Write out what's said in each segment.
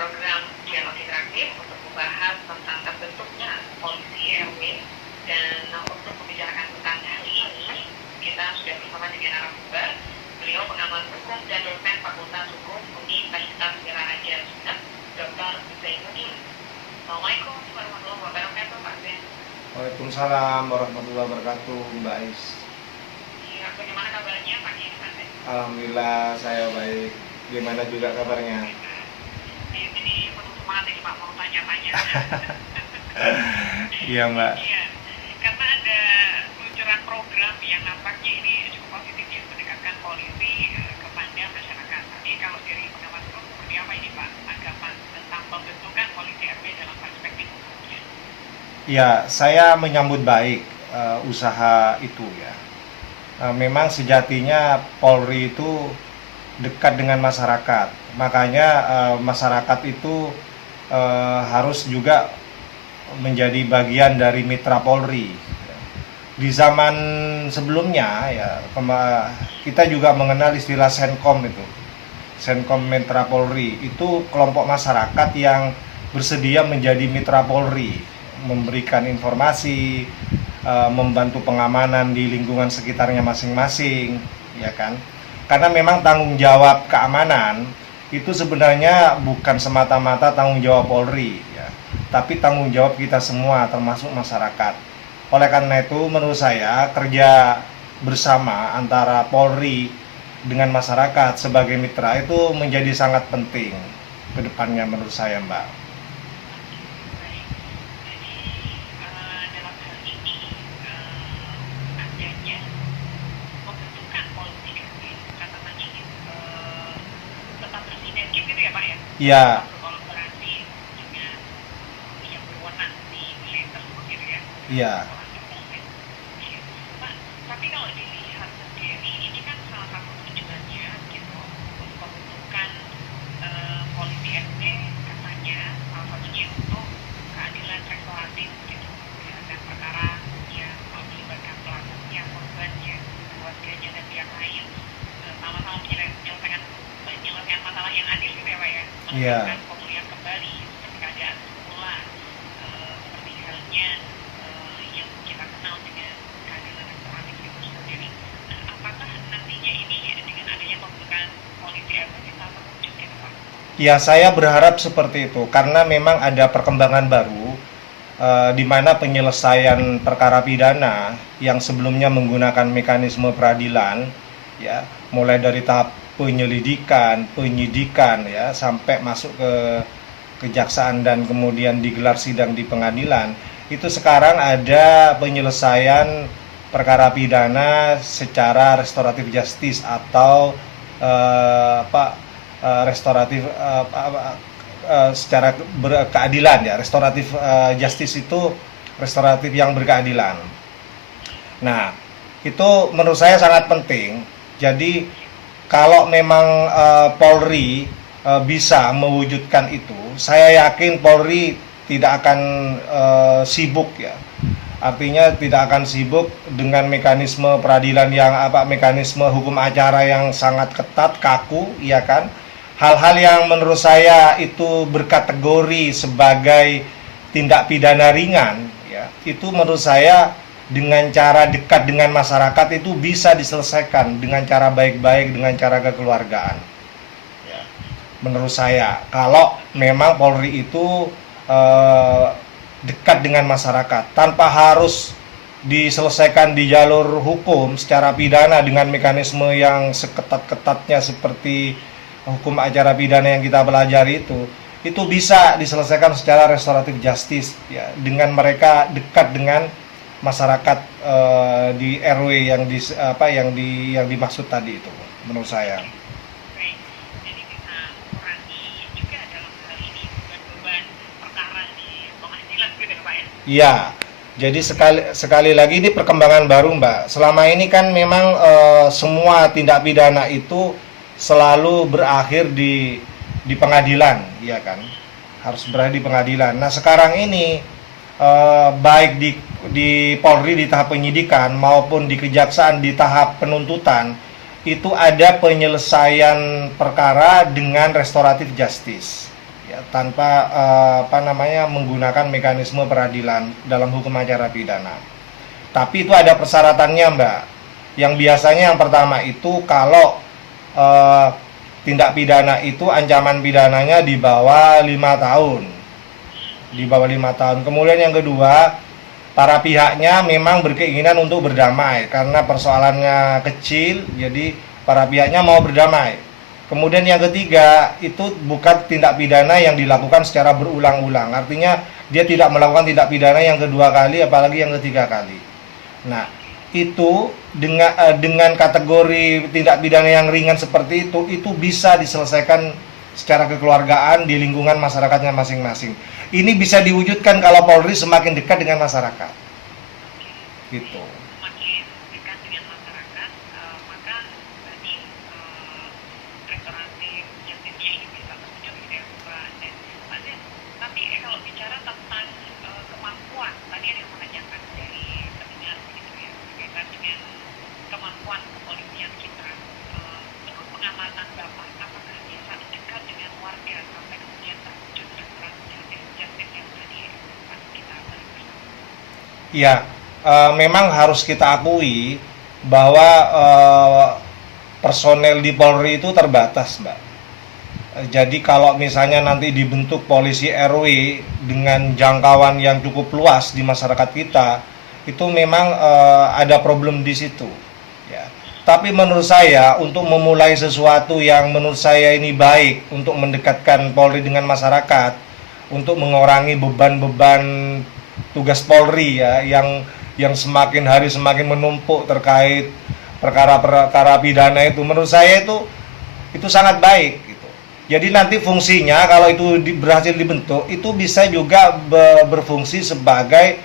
program dialog interaktif untuk membahas tentang terbentuknya polisi RW. Dan untuk membicarakan tentang hal ini, kita sudah bersama dengan narasumber, beliau pengamat hukum dan dosen Fakultas Hukum Universitas Sriwijaya Sumeneb, Dr. Zainuddin. Assalamualaikum warahmatullahi wabarakatuh, Pak Zain. Waalaikumsalam warahmatullahi wabarakatuh, Mbak Ais. Ya, bagaimana kabarnya pagi ini, Pak Zain? Alhamdulillah saya baik. Gimana juga kabarnya? Ini penuh semangat ini Pak, mau tanya-tanya. Iya, Mbak. Iya, karena ada peluncuran program yang nampaknya ini cukup positif ya, mendekatkan polisi kepada masyarakat. Tapi kalau dari pengamat hukum seperti apa ini Pak, anggapan tentang pembentukan polisi RW dalam perspektif hukumnya? Ya, saya menyambut baik usaha itu ya. Memang sejatinya Polri itu dekat dengan masyarakat. Makanya masyarakat itu harus juga menjadi bagian dari mitra Polri. Di zaman sebelumnya ya, kita juga mengenal istilah Senkom itu. Senkom Mitra Polri itu kelompok masyarakat yang bersedia menjadi mitra Polri, memberikan informasi, membantu pengamanan di lingkungan sekitarnya masing-masing, ya kan? Karena memang tanggung jawab keamanan itu sebenarnya bukan semata-mata tanggung jawab Polri, ya, tapi tanggung jawab kita semua, termasuk masyarakat. Oleh karena itu, menurut saya kerja bersama antara Polri dengan masyarakat sebagai mitra itu menjadi sangat penting ke depannya menurut saya, Mbak. Dalam hal ini adanya pembentukan polisi RW, katakannya tetap bersinergi gitu ya Pak ya? Iya. Berkolaborasi dengan yang berwenang di wilayah tersebut gitu ya? Iya. Pak, tapi kalau dilihat sendiri, ini kan salah satu tujuannya gitu untuk pembentukan polisi RW, katanya salah satunya untuk keadilan restoratif gitu, menyelesaikan perkara yang melibatkan pelakunya, korbannya, keluarganya dan pihak lain, sama-sama menyelesaikan masalah yang adil gitu ya Pak ya, Iya. menemukan pemulihan kembali seperti keadaan semula, seperti halnya yang kita kenal dengan keadilan restoratif itu sendiri. Apakah nantinya ini dengan adanya pembentukan polisi RW bisa terwujud gitu Pak? Ya, saya berharap seperti itu karena memang ada perkembangan baru di mana penyelesaian perkara pidana yang sebelumnya menggunakan mekanisme peradilan, ya, mulai dari tahap penyelidikan, penyidikan, ya, sampai masuk ke kejaksaan dan kemudian digelar sidang di pengadilan. Itu sekarang ada penyelesaian perkara pidana secara restoratif justice atau restoratif secara berkeadilan ya. Restoratif justice itu restoratif yang berkeadilan. Nah, itu menurut saya sangat penting. Jadi kalau memang Polri bisa mewujudkan itu, saya yakin Polri tidak akan sibuk ya. Artinya tidak akan sibuk dengan mekanisme peradilan yang mekanisme hukum acara yang sangat ketat, kaku, ya kan? Hal-hal yang menurut saya itu berkategori sebagai tindak pidana ringan, ya, itu menurut saya dengan cara dekat dengan masyarakat itu bisa diselesaikan dengan cara baik-baik, dengan cara kekeluargaan. Ya. Menurut saya, kalau memang Polri itu dekat dengan masyarakat tanpa harus diselesaikan di jalur hukum secara pidana dengan mekanisme yang seketat-ketatnya seperti hukum acara pidana yang kita pelajari itu bisa diselesaikan secara restoratif justice ya, dengan mereka dekat dengan masyarakat di RW yang dimaksud tadi itu menurut saya. Jadi bisa mengurangi juga dalam hal ini beban perkara di pengadilan gitu ya Pak ya? Iya. Jadi sekali lagi ini perkembangan baru, Mbak. Selama ini kan memang semua tindak pidana itu selalu berakhir di pengadilan, ya kan? Harus berakhir di pengadilan. Nah, sekarang ini baik di Polri di tahap penyidikan maupun di kejaksaan di tahap penuntutan itu ada penyelesaian perkara dengan restoratif justice, ya, tanpa menggunakan mekanisme peradilan dalam hukum acara pidana. Tapi itu ada persyaratannya, Mbak. Yang biasanya yang pertama itu kalau tindak pidana itu ancaman pidananya di bawah 5 tahun. Di bawah 5 tahun. Kemudian yang kedua, para pihaknya memang berkeinginan untuk berdamai karena persoalannya kecil, jadi para pihaknya mau berdamai. Kemudian yang ketiga, itu bukan tindak pidana yang dilakukan secara berulang-ulang. Artinya dia tidak melakukan tindak pidana yang kedua kali, apalagi yang ketiga kali. Nah, itu dengan kategori tindak pidana yang ringan seperti itu bisa diselesaikan secara kekeluargaan di lingkungan masyarakatnya masing-masing. Ini bisa diwujudkan kalau Polri semakin dekat dengan masyarakat. Gitu. Semakin dekat dengan masyarakat, maka tadi restoratif justisnya ini bisa terwujud gitu ya, Pak Den. Pak Den, tapi kalau bicara tentang kemampuan, tadi ada yang menanyakan dari pendengar begitu ya, berkaitan dengan kemampuan kepolisian kita. Menurut pengamatan Bapak, apakah bisa dekat dengan warga sampai kemudian terwujud restoratif justice yang tadi Pak kita bahas bersama? Ya, memang harus kita akui bahwa personel di Polri itu terbatas, Mbak. Jadi kalau misalnya nanti dibentuk polisi RW dengan jangkauan yang cukup luas di masyarakat kita, itu memang ada problem di situ. Ya. Tapi menurut saya untuk memulai sesuatu yang menurut saya ini baik untuk mendekatkan Polri dengan masyarakat, untuk mengurangi beban-beban tugas Polri ya yang semakin hari semakin menumpuk terkait perkara-perkara pidana itu, menurut saya itu sangat baik gitu. Jadi nanti fungsinya kalau itu berhasil dibentuk itu bisa juga berfungsi sebagai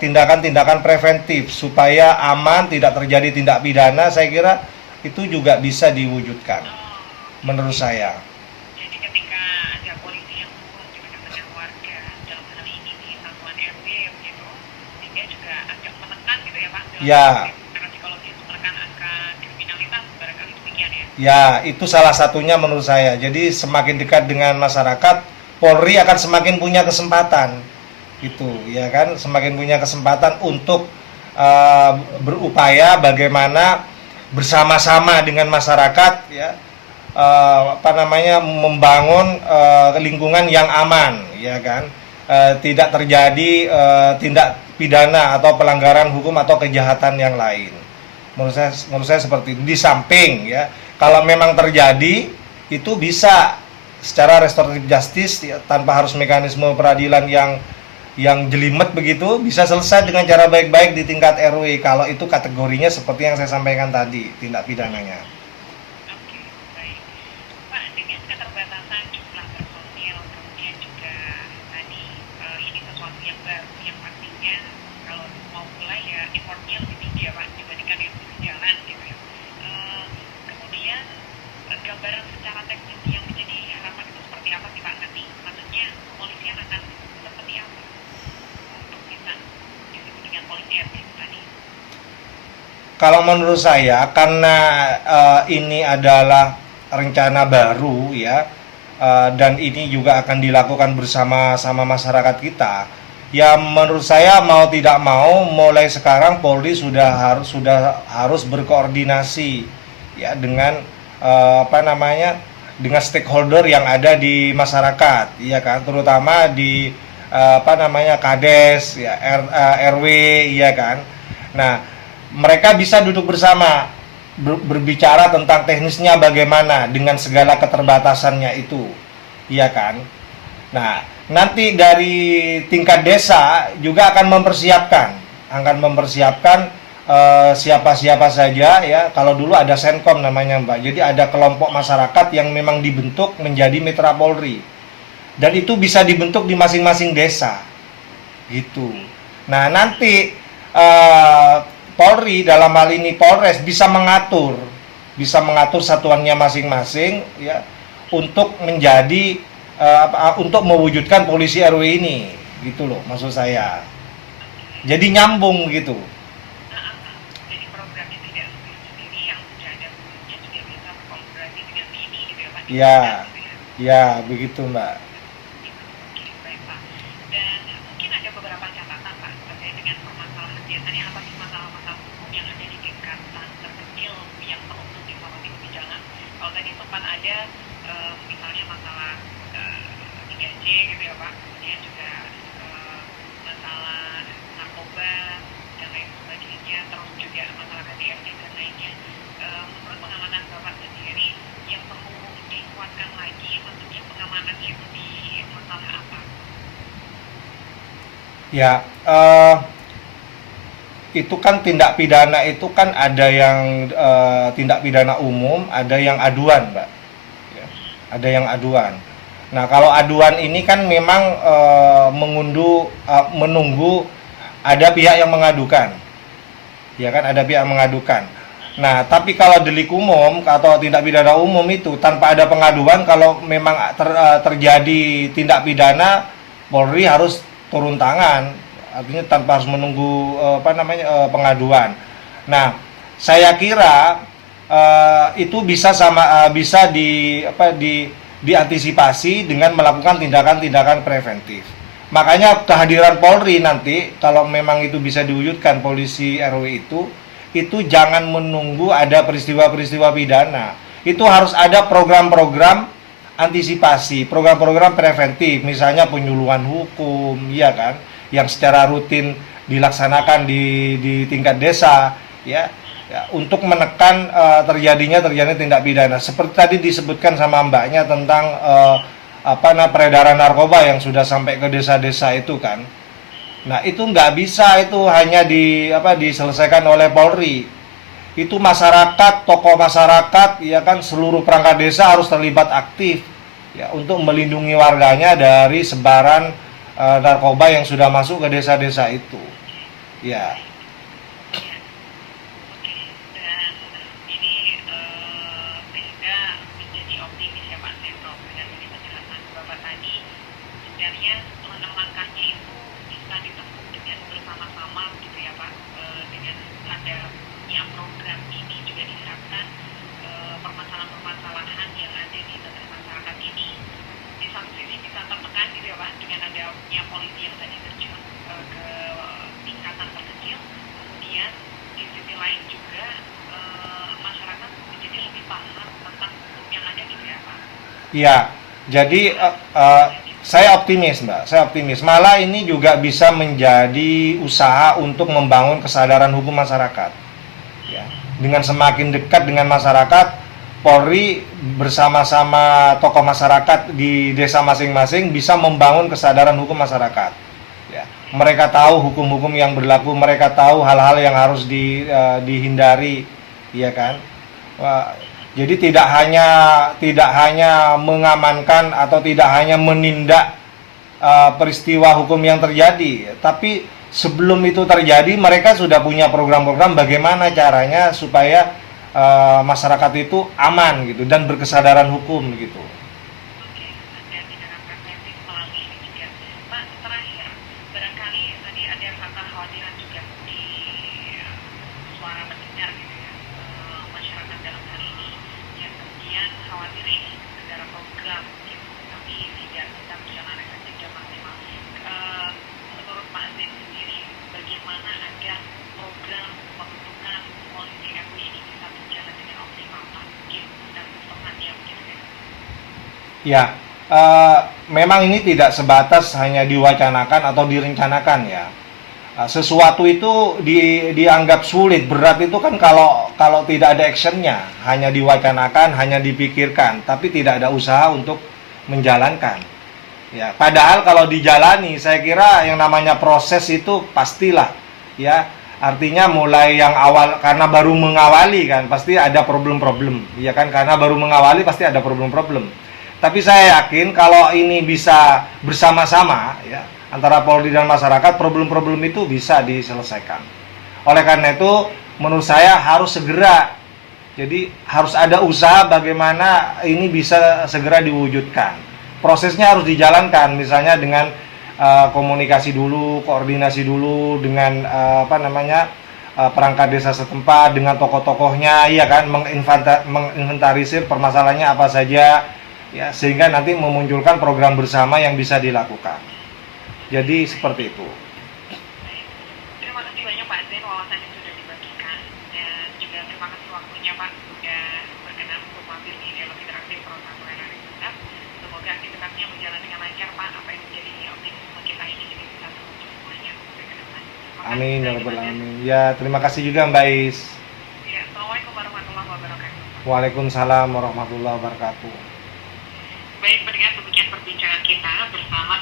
tindakan-tindakan preventif supaya aman, tidak terjadi tindak pidana. Saya kira itu juga bisa diwujudkan menurut saya. Jadi ketika ada polisi yang turun di tengah-tengah warga, dalam hal ini di satuan RW begitu, sehingga juga agak menekan gitu ya Pak, dalam Ya. secara psikologis menekan angka kriminalitas, barangkali demikian ya. Ya, itu salah satunya menurut saya. Jadi semakin dekat dengan masyarakat, Polri akan semakin punya kesempatan. Itu, ya kan, semakin punya kesempatan untuk berupaya bagaimana bersama-sama dengan masyarakat ya membangun lingkungan yang aman, ya kan. Tidak terjadi tindak pidana atau pelanggaran hukum atau kejahatan yang lain. Menurut saya seperti itu. Di samping ya, kalau memang terjadi itu bisa secara restoratif justice ya, tanpa harus mekanisme peradilan yang jelimet begitu, bisa selesai dengan cara baik-baik di tingkat RW kalau itu kategorinya seperti yang saya sampaikan tadi, tindak pidananya. Oke, baik. Pak, dengan keterbatasan jumlah personil, kemudian juga tadi ini sesuatu yang baru, yang pastinya kalau mau mulai ya effortnya lebih tinggi ya Pak dibandingkan yang sudah jalan gitu ya. Kemudian gambaran secara teknis yang menjadi harapan itu seperti apa sih Pak nanti? Maksudnya kepolisian akan seperti apa untuk bisa disebut dengan polisi RW tadi? Kalau menurut saya, karena ini adalah rencana baru ya, dan ini juga akan dilakukan bersama-sama masyarakat kita, ya menurut saya mau tidak mau mulai sekarang Polri sudah harus berkoordinasi ya dengan dengan stakeholder yang ada di masyarakat, ya kan, terutama di Kades ya, RW, ya kan. Nah, mereka bisa duduk bersama berbicara tentang teknisnya bagaimana dengan segala keterbatasannya itu, iya kan. Nah, nanti dari tingkat desa juga akan mempersiapkan siapa-siapa saja ya. Kalau dulu ada Senkom namanya Mbak, jadi ada kelompok masyarakat yang memang dibentuk menjadi mitra Polri, dan itu bisa dibentuk di masing-masing desa gitu. Nah, nanti Polri dalam hal ini Polres bisa mengatur satuannya masing-masing ya untuk menjadi untuk mewujudkan polisi RW ini gitu loh maksud saya. Jadi nyambung gitu. Jadi programnya tidak sendiri yang sudah ada sebelumnya juga bisa berkolaborasi dengan ini gitu ya Pak. Ya. Gitu ya. Ya, begitu Mbak. Gitu. Oke, baik Pak. Dan mungkin ada beberapa catatan Pak terkait dengan permasalahan biasanya apa sih masalah-masalah hukum yang ada di tingkatan terkecil yang perlu untuk disoroti lebih dalam. Kalau tadi sempat ada misalnya masalah 3C gitu ya Pak, kemudian juga masalah narkoba dan lain sebagainya, terus juga masalah KDRT dan lainnya. Menurut pengamanan Bapak sendiri, yang perlu dikuatkan lagi, maksudnya pengamanannya itu di masalah apa? Ya, itu kan tindak pidana itu kan ada yang tindak pidana umum, ada yang aduan, Mbak. Ya, ada yang aduan. Nah, kalau aduan ini kan memang menunggu ada pihak yang mengadukan. Ya kan, ada pihak yang mengadukan. Nah, tapi kalau delik umum atau tindak pidana umum itu tanpa ada pengaduan, kalau memang terjadi tindak pidana, Polri harus turun tangan, artinya tanpa harus menunggu pengaduan. Nah, saya kira itu bisa diantisipasi dengan melakukan tindakan-tindakan preventif. Makanya kehadiran Polri nanti kalau memang itu bisa diwujudkan, polisi RW itu jangan menunggu ada peristiwa-peristiwa pidana. Itu harus ada program-program antisipasi, program-program preventif, misalnya penyuluhan hukum, ya kan, yang secara rutin dilaksanakan di tingkat desa, ya, untuk menekan terjadinya tindak pidana. Seperti tadi disebutkan sama mbaknya tentang peredaran narkoba yang sudah sampai ke desa-desa itu kan. Nah, itu nggak bisa itu hanya diselesaikan oleh Polri. Itu masyarakat, tokoh masyarakat, ya kan, seluruh perangkat desa harus terlibat aktif ya untuk melindungi warganya dari sebaran narkoba yang sudah masuk ke desa-desa itu. Ya. Baik. Ya, oke. Dan ini sehingga menjadi optimis ya Pak Sentro dengan ini penjelasan Bapak tadi. Sebenarnya langkah-langkahnya itu bisa ditempuh dengan bersama-sama gitu ya Pak. Dengan adanya program ini juga diharapkan permasalahan-permasalahan yang ada di tengah masyarakat ini di satu sisi bisa tertekan gitu ya Pak dengan adanya polisi yang tadi terjun ke tingkatan terkecil, kemudian di sisi lain juga masyarakat menjadi lebih paham tentang hukum yang ada gitu ya Pak. Ya. Jadi saya optimis, Mbak. Saya optimis. Malah ini juga bisa menjadi usaha untuk membangun kesadaran hukum masyarakat. Ya. Dengan semakin dekat dengan masyarakat, Polri bersama-sama tokoh masyarakat di desa masing-masing bisa membangun kesadaran hukum masyarakat. Ya. Mereka tahu hukum-hukum yang berlaku, mereka tahu hal-hal yang harus dihindari, ya kan? Jadi tidak hanya mengamankan atau tidak hanya menindak peristiwa hukum yang terjadi, tapi sebelum itu terjadi mereka sudah punya program-program bagaimana caranya supaya masyarakat itu aman gitu dan berkesadaran hukum gitu. Oke, ada tindakan preventif melalui ini juga. Pak, terakhir, barangkali tadi ada kata khawatiran juga di suara mendengar gitu ya, masyarakat dalam hal ini, yang kemudian khawatir ini negara program gitu, tapi tidak bisa berjalan efektif dan maksimal. Menurut Pak Zain sendiri, bagaimana agar program pembentukan polisi RW ini bisa berjalan dengan optimal Pak? Mungkin dan pesannya begitu ya. Ya, memang ini tidak sebatas hanya diwacanakan atau direncanakan ya. Sesuatu itu dianggap sulit, berat itu kan kalau tidak ada actionnya, hanya diwacanakan, hanya dipikirkan, tapi tidak ada usaha untuk menjalankan. Ya, padahal kalau dijalani, saya kira yang namanya proses itu pastilah, ya. Artinya mulai yang awal, karena baru mengawali kan, pasti ada problem-problem, ya kan? Karena baru mengawali pasti ada problem-problem. Tapi saya yakin kalau ini bisa bersama-sama, ya, antara Polri dan masyarakat, problem-problem itu bisa diselesaikan. Oleh karena itu, menurut saya harus segera. Jadi harus ada usaha bagaimana ini bisa segera diwujudkan. Prosesnya harus dijalankan, misalnya dengan komunikasi dulu, koordinasi dulu dengan perangkat desa setempat, dengan tokoh-tokohnya, iya kan, menginventarisir permasalahannya apa saja, ya, sehingga nanti memunculkan program bersama yang bisa dilakukan. Jadi seperti itu. Baik. Terima kasih banyak Pak Zain, wawasan yang sudah dibagikan, dan juga terima kasih waktunya Pak sudah berkenan untuk mampir di dialog interaktif program Literasi Cerdas. Semoga aktivitasnya berjalan dengan lancar Pak. Apa yang menjadi optimisme kita ini juga bisa terwujud semuanya sampai ke depan. Terima kasih Amin ya sekali rabbal Pak Zain. alamin. Ya, terima kasih juga Mbak Is. Ya, Assalamualaikum warahmatullahi wabarakatuh. Waalaikumsalam warahmatullahi wabarakatuh. Baik, pendengar, demikian perbincangan kita bersama